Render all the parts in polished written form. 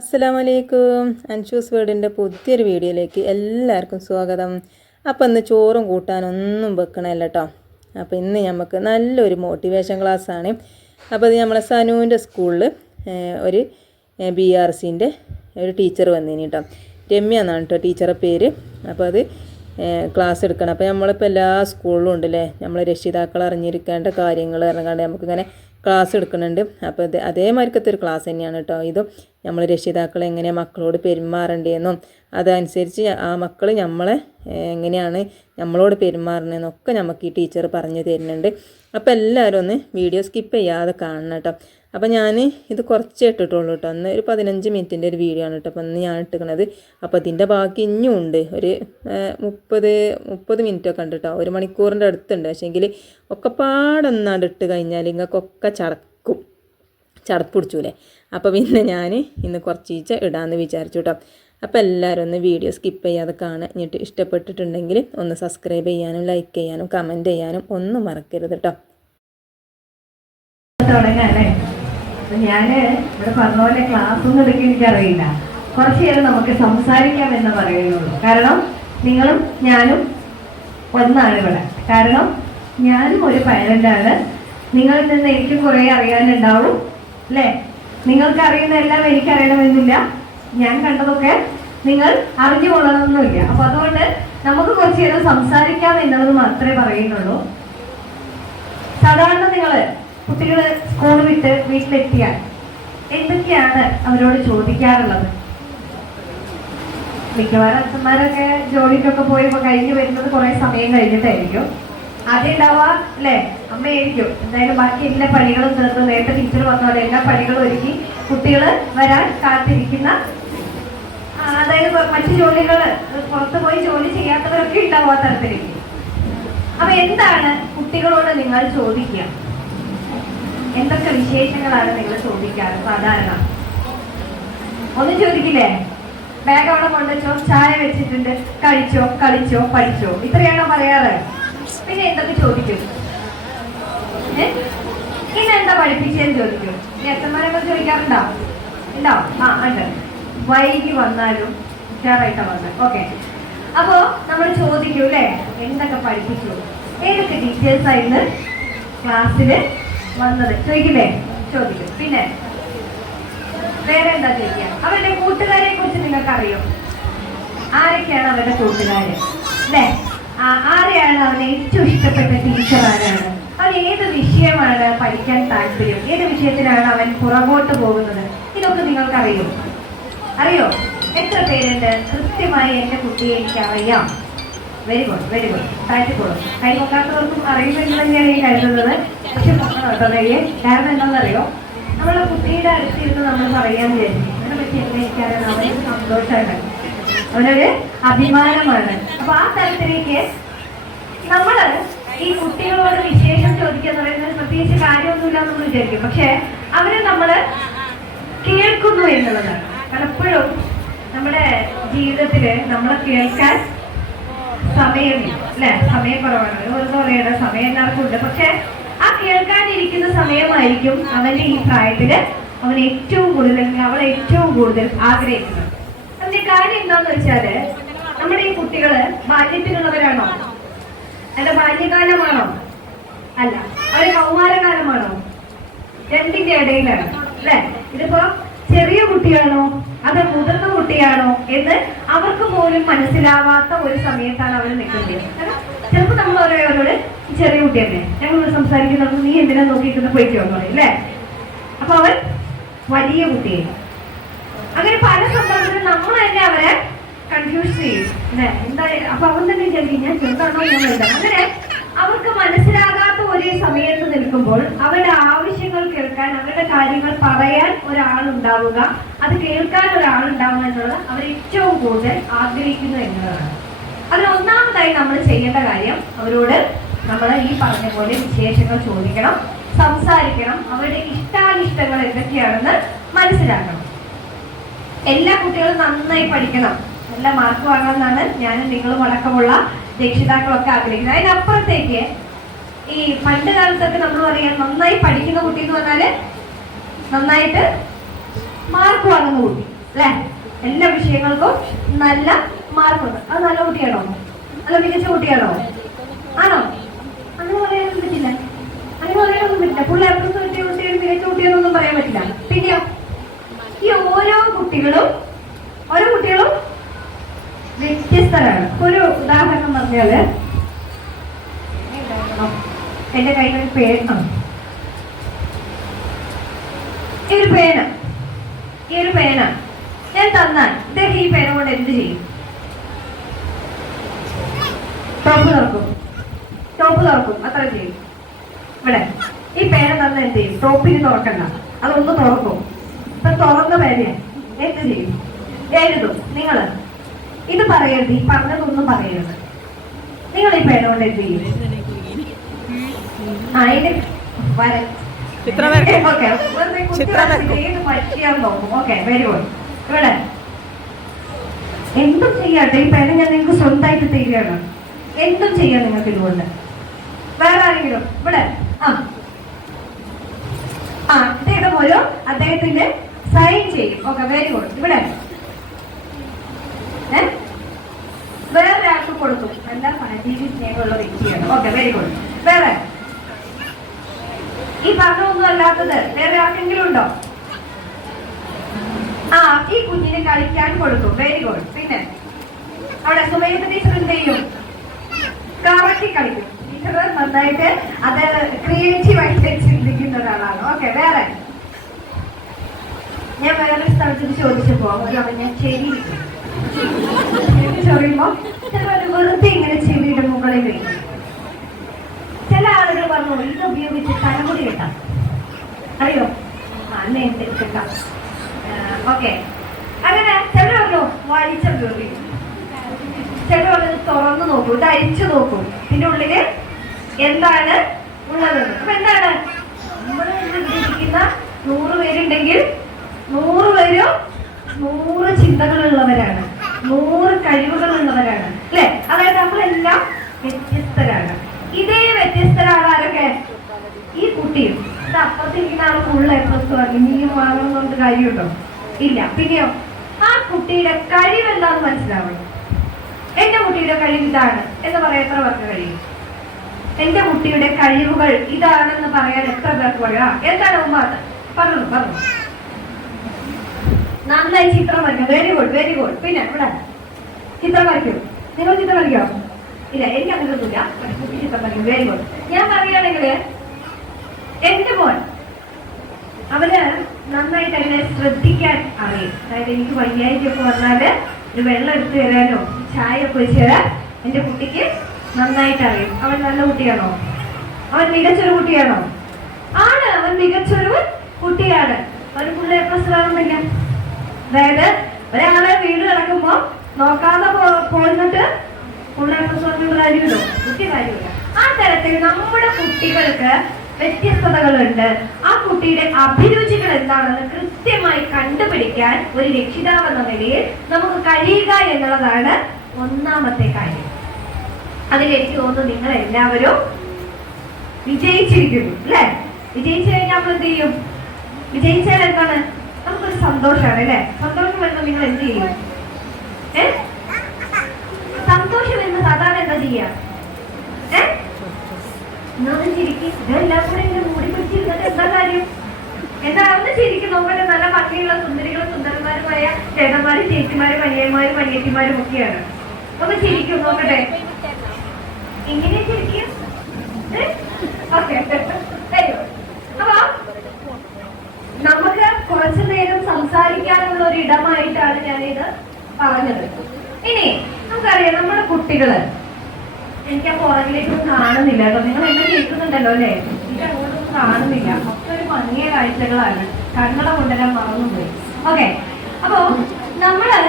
അസ്സലാമലൈക്കും. അൻഷൂസ് വേർഡിൻ്റെ പുതിയൊരു വീഡിയോയിലേക്ക് എല്ലാവർക്കും സ്വാഗതം. അപ്പോൾ ഇന്ന് ചോറും കൂട്ടാനൊന്നും വെക്കണമല്ല കേട്ടോ. അപ്പോൾ ഇന്ന് നമുക്ക് നല്ലൊരു മോട്ടിവേഷൻ ക്ലാസ്സാണ്. അപ്പോൾ ഇത് നമ്മളെ സനുവിൻ്റെ സ്കൂളിൽ ഒരു BRCൻ്റെ ഒരു ടീച്ചർ വന്നിനി കേട്ടോ. രമ്യ എന്നാണ് കേട്ടോ ടീച്ചറുടെ പേര്. അപ്പോൾ അത് ക്ലാസ് എടുക്കണം. അപ്പോൾ നമ്മളിപ്പോൾ എല്ലാ സ്കൂളിലും ഉണ്ടല്ലേ, നമ്മൾ രക്ഷിതാക്കൾ അറിഞ്ഞിരിക്കേണ്ട കാര്യങ്ങൾ പറഞ്ഞാണ്ട് നമുക്കിങ്ങനെ ക്ലാസ് എടുക്കുന്നുണ്ട്. അപ്പോൾ അതേമാതിരിക്കത്തെ ഒരു ക്ലാസ് തന്നെയാണ് കേട്ടോ ഇതും. നമ്മൾ രക്ഷിതാക്കൾ എങ്ങനെ മക്കളോട് പെരുമാറേണ്ടതെന്നും അതനുസരിച്ച് ആ മക്കൾ നമ്മളെ എങ്ങനെയാണ് നമ്മളോട് പെരുമാറണമെന്നൊക്കെ നമുക്ക് ഈ ടീച്ചർ പറഞ്ഞു തരുന്നുണ്ട്. അപ്പോൾ എല്ലാവരും ഒന്ന് വീഡിയോ സ്കിപ്പ് ചെയ്യാതെ കാണണം കേട്ടോ. അപ്പോൾ ഞാൻ ഇത് കുറച്ചേ ഇട്ടിട്ടുള്ളൂ കേട്ടോ. അന്ന് ഒരു 15 മിനിറ്റിൻ്റെ ഒരു വീഡിയോ ആണ് കേട്ടോ അപ്പോൾ അന്ന് ഞാൻ ഇട്ടിരിക്കുന്നത്. അപ്പോൾ ഇതിൻ്റെ ബാക്കി ഇനിയും ഉണ്ട്, ഒരു 30 മിനിറ്റൊക്കെ ഉണ്ട് കേട്ടോ. 1 മണിക്കൂറിൻ്റെ അടുത്തുണ്ട്. പക്ഷേങ്കിൽ ഒക്കെ പാടൊന്നാണ്ട് ഇട്ട് കഴിഞ്ഞാൽ ഇങ്ങൾക്കൊക്കെ ചടപ്പ് പിടിച്ചൂലേ. അപ്പോൾ പിന്നെ ഞാൻ ഇന്ന് കുറച്ച് ഇടാമെന്ന് വിചാരിച്ചു കേട്ടോ. അപ്പോൾ എല്ലാവരും ഒന്ന് വീഡിയോ സ്കിപ്പ് ചെയ്യാതെ കാണുക. എന്നിട്ട് ഇഷ്ടപ്പെട്ടിട്ടുണ്ടെങ്കിൽ ഒന്ന് സബ്സ്ക്രൈബ് ചെയ്യാനും ലൈക്ക് ചെയ്യാനും കമൻറ്റ് ചെയ്യാനും ഒന്നും മറക്കരുത് കേട്ടോ. ഞാൻ ഇവിടെ പറഞ്ഞ പോലെ ക്ലാസ് ഒന്നും എടുക്കാൻ എനിക്കറിയില്ല. കുറച്ച് നേരം നമുക്ക് സംസാരിക്കാം എന്ന് പറയുന്നുള്ളൂ. കാരണം നിങ്ങളും ഞാനും ഒന്നാണ് ഇവിടെ. കാരണം ഞാനും ഒരു പാരൻ്റാണ്. നിങ്ങളിൽ നിന്ന് എനിക്കും കുറേ അറിയാനുണ്ടാവും അല്ലേ. നിങ്ങൾക്ക് അറിയുന്ന എല്ലാം എനിക്കറിയണമെന്നില്ല. ഞാൻ കണ്ടതൊക്കെ നിങ്ങൾ അറിഞ്ഞു കൊള്ളണമെന്നില്ല. അപ്പോൾ അതുകൊണ്ട് നമുക്ക് കുറച്ച് നേരം സംസാരിക്കാം എന്നുള്ളത് മാത്രമേ പറയുന്നുള്ളൂ. സാധാരണ നിങ്ങൾ കുട്ടികൾ സ്കൂൾ വിട്ട് വീട്ടിലെത്തിയാൽ എന്തൊക്കെയാണ് അവരോട് ചോദിക്കാറുള്ളത്? മിക്കവാറും അച്ഛന്മാരൊക്കെ ജോലിക്കൊക്കെ പോയി കഴിഞ്ഞ് വരുന്നത് കുറെ സമയം കഴിഞ്ഞിട്ടായിരിക്കും. ആദ്യം ഉണ്ടാവുക അല്ലേ, അമ്മയായിരിക്കും. എന്തായാലും ബാക്കി എല്ലാ പണികളും തീർത്ത് നേരത്തെ ടീച്ചർ വന്നോലെ എല്ലാ പണികളും ഒരുക്കി കുട്ടികൾ വരാൻ കാത്തിരിക്കുന്ന, അതായത് മറ്റു ജോലികൾ പുറത്ത് പോയി ജോലി ചെയ്യാത്തവരൊക്കെ ഉണ്ടാവുക തരത്തിലേക്ക്. അപ്പൊ എന്താണ് കുട്ടികളോട് നിങ്ങൾ ചോദിക്കുക? എന്തൊക്കെ വിശേഷങ്ങളാണ് നിങ്ങൾ ചോദിക്കാറ് സാധാരണ? ഒന്നും ചോദിക്കില്ലേ? ബാഗ് അവിടെ കൊണ്ടുവച്ചോ, ചായ വെച്ചിട്ടുണ്ട്, കഴിച്ചോ, കളിച്ചോ, പഠിച്ചോ, ഇത്രയാണോ പറയാറ്? പിന്നെ എന്തൊക്കെ ചോദിക്കും? ഇന്നെന്താ പഠിപ്പിച്ചതെന്ന് ചോദിക്കും. ഈ അച്ഛന്മാരൊക്കെ ചോദിക്കാറുണ്ടോ? ഉണ്ടോ? ഉണ്ട്. വൈകി വന്നാലും ഉഷാറായിട്ടാ വന്നത്. ഓക്കെ. അപ്പോ നമ്മൾ ചോദിക്കൂ അല്ലേ, എന്തൊക്കെ പഠിപ്പിച്ചു, ഏതൊക്കെ ഡീറ്റെയിൽസ് ആയിരുന്നു ക്ലാസ്സില് വന്നത് ചോദിക്കില്ലേ? ചോദിക്കും. പിന്നെ വേറെ എന്താ ചോദിക്കുക? അവരുടെ കൂട്ടുകാരെ കുറിച്ച് നിങ്ങൾക്ക് അറിയോ? ആരൊക്കെയാണ് അവരുടെ കൂട്ടുകാര് അല്ലേ? ആരെയാണ് അവന് ഏറ്റവും ഇഷ്ടപ്പെട്ട ടീച്ചർ? ആരാണ് അവൻ? ഏത് വിഷയമാണ് പഠിക്കാൻ താല്പര്യം? ഏത് വിഷയത്തിനാണ് അവൻ പുറകോട്ട് പോകുന്നത്? ഇതൊക്കെ നിങ്ങൾക്ക് അറിയോ? എത്ര പേരുണ്ട് കൃത്യമായി എന്റെ കുട്ടിയെ എനിക്ക് അറിയാം? Very good, very good. താഴ്ത്തിക്കോളും. കൈ നോക്കാത്തവർക്കും അറിയുമെന്ന് തന്നെയാണ് ഈ കരുതുന്നത്. പക്ഷെ നോക്കണം കേട്ടോ കയ്യെ. കാരണം എന്താണെന്നറിയോ, നമ്മളെ കുട്ടിയുടെ അടുത്തിരുന്ന് നമ്മൾ പറയാൻ വിചാരിക്കും അതിനെ പറ്റി എന്നെ എനിക്കറിയാം, അവനൊരു സന്തോഷമാണ്, അവനൊരു അഭിമാനമാണ്. അപ്പൊ ആ തരത്തിലേക്ക് നമ്മള് ഈ കുട്ടികളോട് വിശേഷം ചോദിക്കാന്ന് പറയുന്നത് പ്രത്യേകിച്ച് കാര്യമൊന്നുമില്ല നമ്മൾ വിചാരിക്കും. പക്ഷെ അവരെ നമ്മള് കേൾക്കുന്നു എന്നുള്ളതാണ്. പലപ്പോഴും നമ്മുടെ ജീവിതത്തില് നമ്മളെ കേൾക്കാൻ സമയമില്ല അല്ലെ, സമയക്കുറവാണ്. വെറുതെ പറയണ സമയം എല്ലാവർക്കും ഉണ്ട്. പക്ഷെ ആ കേൾക്കാനിരിക്കുന്ന സമയമായിരിക്കും അവന്റെ ഈ പ്രായത്തില് അവൻ ഏറ്റവും കൂടുതൽ, അല്ലെങ്കിൽ അവൾ ഏറ്റവും കൂടുതൽ ആഗ്രഹിക്കുന്നത്. അതിന്റെ കാര്യം എന്താന്ന് വെച്ചാല്, നമ്മുടെ ഈ കുട്ടികള് ബാല്യത്തിലുള്ളവരാണോ? അല്ല ബാല്യകാലമാണോ? അല്ല. അവര് കൗമാരകാലമാണോ? രണ്ടിന്റെ ഇടയിലാണ് അല്ലെ. ഇതിപ്പോ ചെറിയ കുട്ടിയാണോ അത് മുതിർന്ന കുട്ടിയാണോ എന്ന് അവർക്ക് പോലും മനസ്സിലാവാത്ത ഒരു സമയത്താണ് അവർ നിൽക്കുന്നത്. ചിലപ്പോൾ നമ്മൾ അവരോട് ചെറിയ കുട്ടിയല്ലേ, ഞങ്ങൾ സംസാരിക്കുന്നത്, നീ എന്തിനാ നോക്കിയിട്ട് പോയിക്കോന്ന് പറയും അല്ലേ. അപ്പൊ അവൻ വലിയ കുട്ടിയായി. അങ്ങനെ പല സന്ദർഭത്തിലും നമ്മൾ തന്നെ അവരെ കൺഫ്യൂസ് ചെയ്യും അല്ലെ. എന്താ? അപ്പൊ അവൻ തന്നെ വിചാരിക്കും ഞാൻ ചെറുതാണോ ഞാൻ വലുതാണോ. അങ്ങനെ അവർക്ക് മനസ്സിലാകാത്ത ഒരേ സമയത്ത് നിൽക്കുമ്പോൾ അവരുടെ ആവശ്യങ്ങൾ കേൾക്കാൻ, അവരുടെ കാര്യങ്ങൾ പറയാൻ ഒരാളുണ്ടാവുക, അത് കേൾക്കാൻ ഒരാളുണ്ടാവുക എന്നുള്ളത് അവർ ഏറ്റവും കൂടുതൽ ആഗ്രഹിക്കുന്നു എന്നതാണ്. അതിൽ ഒന്നാമതായി നമ്മൾ ചെയ്യേണ്ട കാര്യം, അവരോട് നമ്മൾ ഈ പറഞ്ഞ പോലെ വിശേഷങ്ങൾ ചോദിക്കണം, സംസാരിക്കണം, അവരുടെ ഇഷ്ടാനിഷ്ടങ്ങൾ എന്തൊക്കെയാണെന്ന് മനസ്സിലാക്കണം. എല്ലാ കുട്ടികളും നന്നായി പഠിക്കണം, നല്ല മാർക്ക് വാങ്ങണമെന്നാണ് ഞാനും നിങ്ങളും അടക്കമുള്ള രക്ഷിതാക്കളൊക്കെ ആഗ്രഹിക്കുന്നത്. അതിനപ്പുറത്തേക്ക് ഈ പണ്ട് കാലത്തൊക്കെ നമ്മൾ പറയാം, നന്നായി പഠിക്കുന്ന കുട്ടി എന്ന് പറഞ്ഞാല് നന്നായിട്ട് മാർക്ക് വാങ്ങുന്ന കുട്ടി അല്ലെ? എല്ലാ വിഷയങ്ങൾക്കും നല്ല മാർക്കുണ്ട്. അത് നല്ല കുട്ടിയാണോ? നല്ല മികച്ച കുട്ടിയാണോ? ആണോ? അങ്ങനെ പറയാനൊന്നും പറ്റില്ല. അങ്ങനെ പറയാനൊന്നും പറ്റില്ല. പുള്ളി അപ്പുറത്ത് കിട്ടിയ കുട്ടികൾ മികച്ച കുട്ടിയെന്നൊന്നും പറയാൻ പറ്റില്ല. പിന്നെയോ, ഈ ഓരോ കുട്ടികളും വ്യത്യസ്തരാണ്. ഒരു ഉദാഹരണം പറഞ്ഞാല്, എന്റെ കയ്യിൽ ഒരു പേന, ഈ ഒരു പേന ഞാൻ തന്നാൽ ഇദ്ദേഹം ഈ പേന കൊണ്ട് എന്ത് ചെയ്യും? ടോപ്പ് തുറക്കും, അത്ര ചെയ്യും. ഇവിടെ ഈ പേന തന്ന എന്ത് ചെയ്യും? ടോപ്പിന് തുറക്കണ്ട, അതൊന്ന് തുറക്കും. ഇപ്പൊ തുറന്ന പേനയാണ്, എന്ത് ചെയ്യും? എഴുതും. നിങ്ങള് ഇത് പറയരുത്, ഈ പറഞ്ഞതൊന്നും പറയരുത്. നിങ്ങൾ ഈ പേന കൊണ്ട് എന്ത് ചെയ്യും? Very good. ഇവിടെ എന്തും ചെയ്യാട്ടെ, ഈ പേന ഞാൻ നിങ്ങൾക്ക് സ്വന്തമായിട്ട് തരികയാണ്. എന്തും ചെയ്യാം നിങ്ങൾക്ക് ഇതുകൊണ്ട്. വേറെ ആരെങ്കിലും ഇവിടെ അദ്ദേഹം ഒരു അദ്ദേഹത്തിന്റെ സൈൻ ചെയ്യും. Okay, very good. ഇവിടെ വേറെ ഒരാൾക്ക് കൊടുക്കും. എല്ലാം ജീവി സ്നേഹമുള്ള വ്യക്തിയാണ്. Okay, very good. വേറെ ഈ പറഞ്ഞൊന്നും അല്ലാത്തത് വേറെ ആർക്കെങ്കിലും ഉണ്ടോ? ഈ കുഞ്ഞിനെ കളിക്കാൻ കൊടുക്കും. Very good. പിന്നെ അവിടെ സുമേധ ടീച്ചർ എന്ത് ചെയ്യും? കറക്കി കളിക്കും. ടീച്ചർ നന്നായിട്ട് അത് ക്രിയേറ്റീവായിട്ട് ചിന്തിക്കുന്ന ഒരാളാണ്. ഓക്കെ, വേറെ ഞാൻ വേറെ സ്ഥലത്ത് ചോദിച്ചപ്പോ ഞാൻ ചെടി ചൊറിയുമ്പോ വെറുതെ ഇങ്ങനെ ചെവിയുടെ മുകളിൽ വയ്ക്കും. ചില ആളുകൾ പറഞ്ഞു ഇത് ഉപയോഗിച്ച് തലമുടി കിട്ടാം. അറിയോ? അന്ന് എന്തെടുക്കാം. ഓക്കെ, അങ്ങനെ ചിലർ പറഞ്ഞു വലിച്ച ഉപയോഗിക്കും. ചിലർ പറഞ്ഞു തുറന്നു നോക്കൂ, ഇത് അരിച്ചു നോക്കൂ, ഇതിന്റെ ഉള്ളില് എന്താണ് ഉള്ളത്. അപ്പൊ എന്താണ് നമ്മൾ ഉദ്ദേശിക്കുന്ന 100 പേരുണ്ടെങ്കിൽ 100 പേരും 100 ചിന്തകളുള്ളവരാണ്, 100 കഴിവുകളുള്ളവരാണ്, അല്ലെ? അതായത് നമ്മളെല്ലാം വ്യത്യസ്തരാണ്. ഇതേ വ്യത്യസ്തരാണ് ആരൊക്കെ? ഈ കുട്ടിയും. ഇത് അപ്പുറത്തിരിക്കുന്ന ആൾ ഫുൾ എപ്ലസ് വാങ്ങി, നീയും വാങ്ങണമെന്നുകൊണ്ട് കാര്യമുണ്ടോ? ഇല്ല. പിന്നെയോ, ആ കുട്ടിയുടെ കഴിവ് എന്താന്ന് മനസ്സിലാവണം. എന്റെ കുട്ടിയുടെ കഴിവ് ഇതാണ് എന്ന് പറയാൻ എത്ര പേർക്ക് കഴിയും? എന്റെ കുട്ടിയുടെ കഴിവുകൾ ഇതാണെന്ന് പറയാൻ എത്ര പേർക്ക് പറയാം? എന്താണ് ഉമ്മ? പറഞ്ഞു. നന്നായി ചിത്രം വരയ്ക്കും. Very good, very good. പിന്നെ ഇവിടെ ചിത്രം വരയ്ക്കും. നിങ്ങൾ ചിത്രം വരയ്ക്കോ? ഇല്ല, എനിക്ക് അങ്ങനെയൊന്നുമില്ല. ചിത്രം വരയ്ക്കും. Very good. ഞാൻ പറയുകയാണെങ്കിൽ എന്റെ മോൻ അവന് നന്നായിട്ട് അതിനെ ശ്രദ്ധിക്കാൻ അറിയും. അതായത് എനിക്ക് വയ്യായിക്കൊക്കെ വന്നാല് ഒരു വെള്ളം എടുത്തു തരാനോ ചായ ഒക്കെ വെച്ച് തരാൻ എന്റെ കുട്ടിക്ക് നന്നായിട്ട് അറിയും. അവൻ നല്ല കുട്ടിയാണോ? അവൻ മികച്ചൊരു കുട്ടിയാണോ? ആണ്, അവൻ മികച്ചൊരു കുട്ടിയാണ്. അവന് ഫുൾ എ പ്ലസ് വേണമെന്നില്ല. അതായത് ഒരാളെ വീട് കിടക്കുമ്പോ നോക്കാതെ പോന്നിട്ട് ഫുൾ എ പ്ലസ് പറഞ്ഞുള്ള കാര്യമില്ലോ, കുട്ടി കാര്യമില്ല. ആ തരത്തിൽ നമ്മുടെ കുട്ടികൾക്ക് വ്യത്യസ്തതകളുണ്ട്. ആ കുട്ടിയുടെ അഭിരുചികൾ എന്താണെന്ന് കൃത്യമായി കണ്ടുപിടിക്കാൻ ഒരു രക്ഷിതാവ് എന്ന നിലയിൽ നമുക്ക് കഴിയുക എന്നുള്ളതാണ് ഒന്നാമത്തെ കാര്യം. അതിലെനിക്ക് തോന്നുന്നു നിങ്ങൾ എല്ലാവരും വിജയിച്ചിരിക്കുന്നു, അല്ലെ? വിജയിച്ചു കഴിഞ്ഞാൽ നമ്മൾ എന്ത് ചെയ്യും? വിജയിച്ചാൽ എന്താണ്? നമുക്കൊരു സന്തോഷമാണ്, അല്ലെ? സന്തോഷം വരുമ്പോൾ നിങ്ങൾ എന്ത് ചെയ്യും? സന്തോഷം വരുന്ന സാധാരണ എന്താ ചെയ്യാ? ഒന്നും ചിരിക്കും. ഇതെല്ലാം കൂടെ ഇങ്ങനെ മൂടി പിടിച്ചിരുന്നിട്ട് എന്താ കാര്യം? എന്താ ഒന്ന് ശരിക്കും നോക്കട്ടെ. നല്ല ഭംഗിയുള്ള സുന്ദരികളും സുന്ദരന്മാരുമായ ചേട്ടന്മാരും ചേച്ചിമാരും അനിയന്മാരും അനിയത്തിമാരും ഒക്കെയാണ്. ഒന്ന് ശരിക്കും നോക്കട്ടെ. ഇങ്ങനെ ശരിക്കും അപ്പൊ നമുക്ക് കുറച്ചു നേരം സംസാരിക്കാനുള്ള ഒരു ഇടമായിട്ടാണ് ഞാനിത് പറഞ്ഞത്. ഇനി നമുക്കറിയാം നമ്മുടെ കുട്ടികള്, എനിക്ക് ആ പുറകിലേക്കൊന്നും കാണുന്നില്ല കേട്ടോ. നിങ്ങൾ എന്നെ കേൾക്കുന്നുണ്ടല്ലോ അല്ലേ? എനിക്ക് അങ്ങോട്ടൊന്നും കാണുന്നില്ല. ഒക്കെ ഒരു ഭംഗിയ കാഴ്ചകളാണ്. കണ്ണട കൊണ്ടുവരാൻ മറന്നുപോയി. ഓക്കെ, അപ്പോ നമ്മള്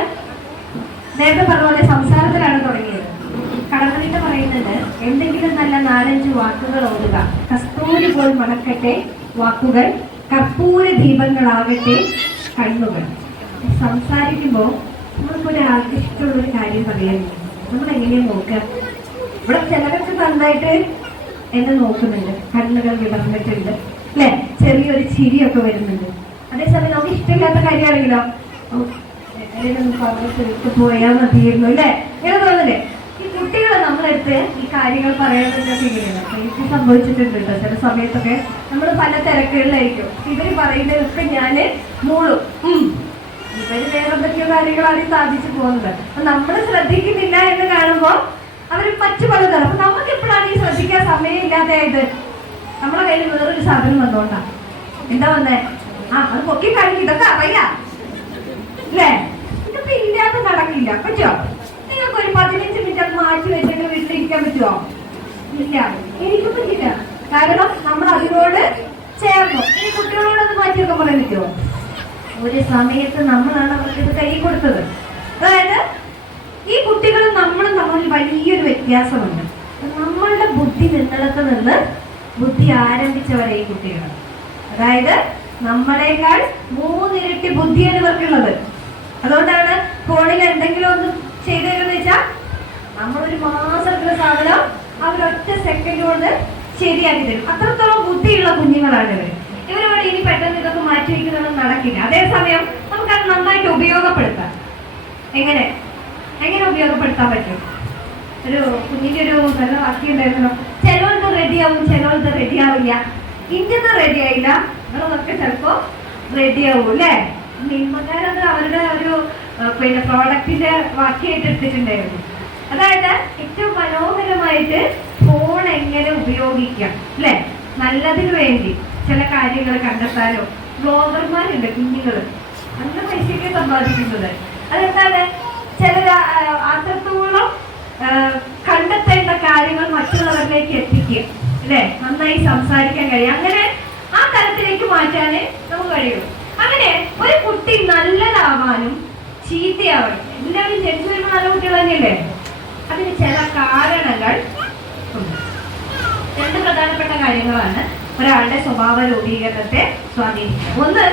നേരത്തെ പറഞ്ഞ പോലെ സംസാരത്തിലാണ് തുടങ്ങിയത്. കടമനിട്ട് പറയുന്നത് എന്തെങ്കിലും നല്ല 4-5 വാക്കുകൾ ഓതുക. കസ്തൂരി പോൽ മണക്കട്ടെ വാക്കുകൾ, കർപ്പൂര ദീപങ്ങളാകട്ടെ കണ്ണുകൾ. സംസാരിക്കുമ്പോൾ നമ്മൾക്ക് ഒരാൾക്ക് ഇഷ്ടമുള്ളൊരു കാര്യം പറയാനില്ല. നമ്മൾ എങ്ങനെയാണ് നോക്കുക? ഇവിടെ ചിലരൊക്കെ നന്നായിട്ട് എന്നെ നോക്കുന്നുണ്ട്, കണ്ണുകൾ വിടർന്നിട്ടുണ്ട്, അല്ലെ? ചെറിയൊരു ചിരിയൊക്കെ വരുന്നുണ്ട്. അതേസമയം നമുക്ക് ഇഷ്ടമില്ലാത്ത കാര്യമാണെങ്കിലോ അതിനൊന്ന് പറഞ്ഞിട്ട് പോയാൽ മതിയായിരുന്നു അല്ലേ? ഇങ്ങനെ തോന്നില്ലേ? ഈ കുട്ടികളെ നമ്മളെടുത്ത് ഈ കാര്യങ്ങൾ പറയാനുള്ള ഫീലാണ്. എനിക്ക് സംഭവിച്ചിട്ടുണ്ട് കേട്ടോ. ചില സമയത്തൊക്കെ നമ്മൾ പല തിരക്കുകളിലായിരിക്കും. ഇവര് പറയുന്നതൊക്കെ ഞാൻ മൂളും. ഇവര് വേറെ എന്തൊക്കെയോ കാര്യങ്ങളാണ് സാധിച്ചു പോകുന്നത്. അപ്പൊ നമ്മൾ ശ്രദ്ധിക്കുന്നില്ല എന്ന് കാണുമ്പോൾ അവര് മറ്റു പലതരം. അപ്പൊ നമുക്ക് എപ്പോഴാണ് ഈ ശ്രദ്ധിക്കാൻ സമയമില്ലാതായത്? നമ്മുടെ കയ്യിൽ വേറൊരു സാധനം വന്നോണ്ടാണ്. എന്താ വന്നേ? അത് പൊക്കി കാണിക്കും. ഇതൊക്കെ അറിയാം അല്ലേ? ഇതൊക്കെ ഇല്ലാതെ നടക്കില്ല. പറ്റുമോ? നിങ്ങൾക്ക് ഒരു 15 മിനിറ്റ് അത് മാറ്റി വെച്ചിട്ട് വീട്ടിലിരിക്കാൻ പറ്റുമോ? ഇല്ല, എനിക്ക് പറ്റില്ല. കാരണം നമ്മൾ അതിനോട് ചേർന്നു. ഈ കുട്ടികളോടൊന്ന് മാറ്റിയൊക്കെ പറയാൻ പറ്റുമോ? ഒരു സമയത്ത് നമ്മളാണ് അവർക്ക് ഇത് കൈ കൊടുത്തത്. അതായത് ഈ കുട്ടികളും നമ്മളും തമ്മിൽ വലിയൊരു വ്യത്യാസമുണ്ട്. നമ്മളുടെ ബുദ്ധി നിന്നിടത്ത് നിന്ന് ബുദ്ധി ആരംഭിച്ചവരെ ഈ കുട്ടികൾ. അതായത് നമ്മളെക്കാൾ 3 ഇരട്ടി ബുദ്ധിയാണ് ഇവർക്കുള്ളത്. അതുകൊണ്ടാണ് ഫോണിൽ എന്തെങ്കിലും ഒന്ന് ചെയ്തു തരുമെന്ന് വെച്ചാൽ നമ്മളൊരു മാസത്തിലെ സാധനം അവരൊറ്റ സെക്കൻഡ് കൊണ്ട് ശരിയാക്കി തരും. അത്രത്തോളം ബുദ്ധിയുള്ള കുഞ്ഞുങ്ങളാണ് ഇവർ. ഇവരോട് ഇനി പെട്ടെന്ന് ഇതൊക്കെ മാറ്റി വയ്ക്കുന്നതൊന്നും നടക്കില്ല. അതേസമയം നമുക്കത് നന്നായിട്ട് ഉപയോഗപ്പെടുത്താം. എങ്ങനെ ഉപയോഗപ്പെടുത്താൻ പറ്റും? ഒരു കുഞ്ഞിന്റെ ഒരു നല്ല വാക്യം ഉണ്ടായിരുന്നല്ലോ, ചിലവർക്ക് റെഡിയാവും, ചിലവർക്ക് റെഡിയാവില്ല. ഇന്ത്യന്ന് റെഡി ആയില്ല, നിങ്ങളതൊക്കെ ചിലപ്പോ റെഡിയാവും അല്ലേ? നിയമക്കാരത് അവരുടെ ഒരു പ്രോഡക്റ്റിന്റെ വാക്യമായിട്ട് എടുത്തിട്ടുണ്ടായിരുന്നു. അതായത് ഏറ്റവും മനോഹരമായിട്ട് ഫോൺ എങ്ങനെ ഉപയോഗിക്കാം അല്ലെ, നല്ലതിന് വേണ്ടി ചില കാര്യങ്ങൾ കണ്ടെത്താനോ. ബ്ലോഗർമാരുണ്ട് കുഞ്ഞുങ്ങൾ, നല്ല പൈസയൊക്കെ സമ്പാദിക്കുന്നത്. അതെന്താണ്? ചില അത്രത്തോളം കണ്ടെത്തേണ്ട കാര്യങ്ങൾ മറ്റുള്ളവരിലേക്ക് എത്തിക്കുക അല്ലെ, നന്നായി സംസാരിക്കാൻ കഴിയും. അങ്ങനെ ആ തരത്തിലേക്ക് മാറ്റാനേ നമുക്ക് കഴിയൂ. അങ്ങനെ ഒരു കുട്ടി നല്ലതാവാനും ചീത്തയാവണം. എല്ലാവരും ജനിച്ചു വരുമ്പോൾ നല്ല കുട്ടികൾ തന്നെയല്ലേ? അതിന് ചില കാരണങ്ങൾ ഉണ്ട്. 2 പ്രധാനപ്പെട്ട കാര്യങ്ങളാണ് ഒരാളുടെ സ്വഭാവ രൂപീകരണത്തെ സ്വാധീനിക്കുന്നത്. ഒന്ന്,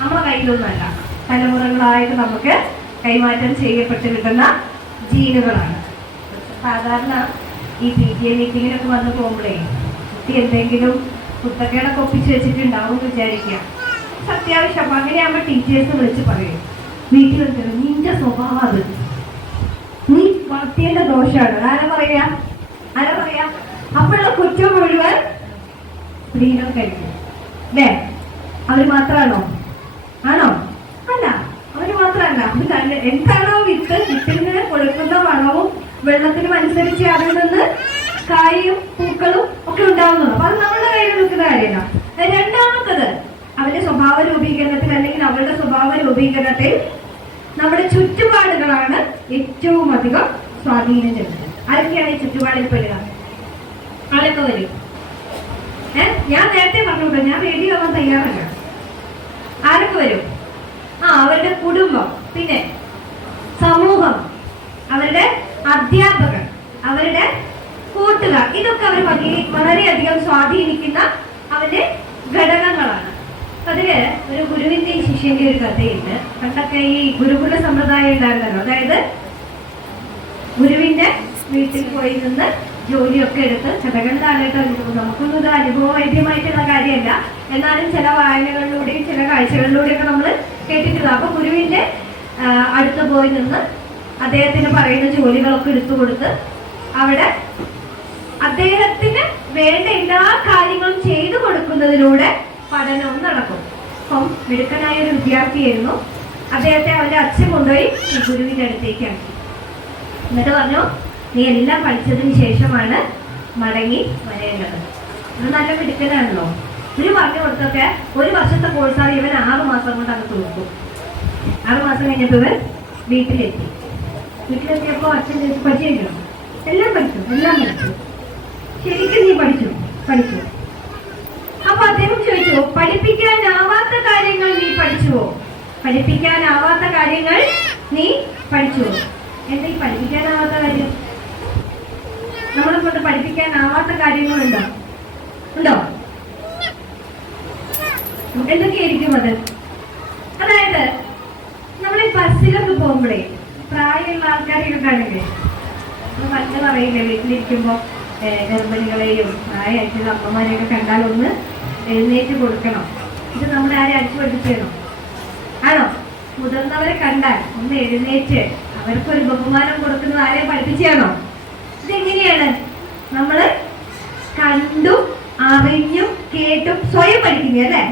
നമ്മുടെ കയ്യിലൊന്നല്ല, തലമുറകളായിട്ട് നമുക്ക് കൈമാറ്റം ചെയ്യപ്പെട്ട് കിട്ടുന്ന ജീനുകളാണ്. സാധാരണ ഈ PTA മീറ്റിങ്ങിനൊക്കെ വന്ന് പോകുമ്പോഴേ കുട്ടി എന്തെങ്കിലും കുത്തക്കേടൊക്കെ ഒപ്പിച്ച് വെച്ചിട്ടുണ്ടാവും എന്ന് വിചാരിക്കുക. അത്യാവശ്യം അങ്ങനെയാകുമ്പോൾ ടീച്ചേഴ്സ് വിളിച്ച് പറയും, വീട്ടിൽ വെച്ചിട്ട് നിന്റെ സ്വഭാവം അത് നീ വളർത്തിയതിന്റെ ദോഷമാണ്. ആരാ പറയാ? അപ്പോഴുള്ള കുറ്റം മുഴുവൻ സ്ത്രീകൾക്കായിരിക്കും അല്ലേ? അവര് മാത്രമാണോ? അല്ല, അവര് മാത്രമല്ല. എന്താണോ വിത്തിൽ നിന്ന് കൊടുക്കുന്ന വളവും വെള്ളത്തിനും അനുസരിച്ച് അതിൽ നിന്ന് കായും പൂക്കളും ഒക്കെ ഉണ്ടാവുന്നത്. അപ്പൊ അത് നമ്മുടെ കയ്യിൽ നിൽക്കുന്ന കാര്യമല്ല. രണ്ടാമത്തത്, അവരുടെ സ്വഭാവ രൂപീകരണത്തിൽ അല്ലെങ്കിൽ അവരുടെ സ്വഭാവ രൂപീകരണത്തിൽ നമ്മുടെ ചുറ്റുപാടുകളാണ് ഏറ്റവും അധികം സ്വാധീനം ചെലുത്തുന്നത്. ആരൊക്കെയാണ് ഈ ചുറ്റുപാടിൽ പെടുക? ആരൊക്കെ വരും? ഞാൻ നേരത്തെ പറഞ്ഞോട്ടെ, ഞാൻ വേണ്ടി ആവാൻ തയ്യാറല്ല. ആരൊക്കെ വരും? അവരുടെ കുടുംബം, പിന്നെ സമൂഹം, അവരുടെ അധ്യാപകർ, അവരുടെ കൂട്ടുകാർ. ഇതൊക്കെ അവർ വളരെയധികം സ്വാധീനിക്കുന്ന അവരുടെ ഘടകങ്ങളാണ്. അതില് ഒരു ഗുരുവിന്റെയും ശിഷ്യന്റെ ഒരു കഥയുണ്ട്. പണ്ടൊക്കെ ഈ ഗുരുകുല സമ്പ്രദായം ഉണ്ടായിരുന്നല്ലോ. അതായത് ഗുരുവിന്റെ വീട്ടിൽ പോയി നിന്ന് ജോലിയൊക്കെ എടുത്ത്, കഥകളിലാണ് കേട്ടോ, നമുക്കൊന്നും ഇത് അനുഭവവൈദ്യമായിട്ടുള്ള കാര്യമല്ല, എന്നാലും ചില വായനകളിലൂടെയും ചില കാഴ്ചകളിലൂടെയൊക്കെ നമ്മൾ കേട്ടിട്ടുള്ള. അപ്പൊ ഗുരുവിന്റെ അടുത്ത് പോയി നിന്ന് അദ്ദേഹത്തിന് പറയുന്ന ജോലികളൊക്കെ എടുത്തു കൊടുത്ത് അവിടെ അദ്ദേഹത്തിന് വേണ്ട എല്ലാ കാര്യങ്ങളും ചെയ്തു കൊടുക്കുന്നതിലൂടെ പഠനവും നടക്കും. അപ്പം മിടുക്കനായ ഒരു വിദ്യാർത്ഥിയായിരുന്നു. അദ്ദേഹത്തെ അവന്റെ അച്ഛൻ കൊണ്ടുപോയി ഈ ഗുരുവിന്റെ അടുത്തേക്ക് ആക്കി. എന്നിട്ട് പറഞ്ഞു, നീ എല്ലാം പഠിച്ചതിന് ശേഷമാണ് മടങ്ങി വരേണ്ടത്. ഇത് നല്ല മിടുക്കനാണല്ലോ. ഗുരു പറഞ്ഞു കൊടുത്തൊക്കെ 1 വർഷത്തെ കോഴ്സാണ്. ഇവൻ 6 മാസം കൊണ്ട് അത് തീർക്കും. 6 മാസം കഴിഞ്ഞപ്പോൾ ഇവൻ വീട്ടിലെത്തിയപ്പോ അച്ഛൻ ചോദിച്ചു, പഠിച്ചിരിക്കണം? എല്ലാം പഠിച്ചു. ശരിക്കും നീ പഠിച്ചു? അപ്പൊ അദ്ദേഹം ചോദിച്ചു, പഠിപ്പിക്കാനാവാത്ത കാര്യങ്ങൾ നീ പഠിച്ചുവോ? എന്താ ഈ പഠിപ്പിക്കാനാവാത്ത കാര്യം? നമ്മളെ കൊണ്ട് പഠിപ്പിക്കാനാവാത്ത കാര്യങ്ങളുണ്ടോ? എന്തൊക്കെയായിരിക്കും അത്? അതായത് നമ്മൾ ഈ ബസ്സിലൊക്കെ പോകുമ്പോഴേ പ്രായമുള്ള ആൾക്കാരെയൊക്കെ കാണില്ലേ, മറ്റു പറയില്ലേ, വീട്ടിലിരിക്കുമ്പോ ഗർഭിണികളെയും പ്രായമായിട്ടുള്ള അമ്മമാരെയൊക്കെ കണ്ടാൽ ഒന്ന് എഴുന്നേറ്റ് കൊടുക്കണം. ഇത് നമ്മുടെ ആരെ അടിച്ചു പഠിപ്പിച്ചോ? ആണോ? മുതിർന്നവരെ കണ്ടാൽ ഒന്ന് എഴുന്നേറ്റ് അവർക്കൊരു ബഹുമാനം കൊടുക്കുന്നത് ആരെയും പഠിപ്പിച്ചാണോ? ഇതെങ്ങനെയാണ്? നമ്മള് കണ്ടും അറിഞ്ഞും കേട്ടും സ്വയം പഠിക്കുന്നത് അല്ലേ?